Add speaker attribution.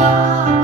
Speaker 1: Senhor.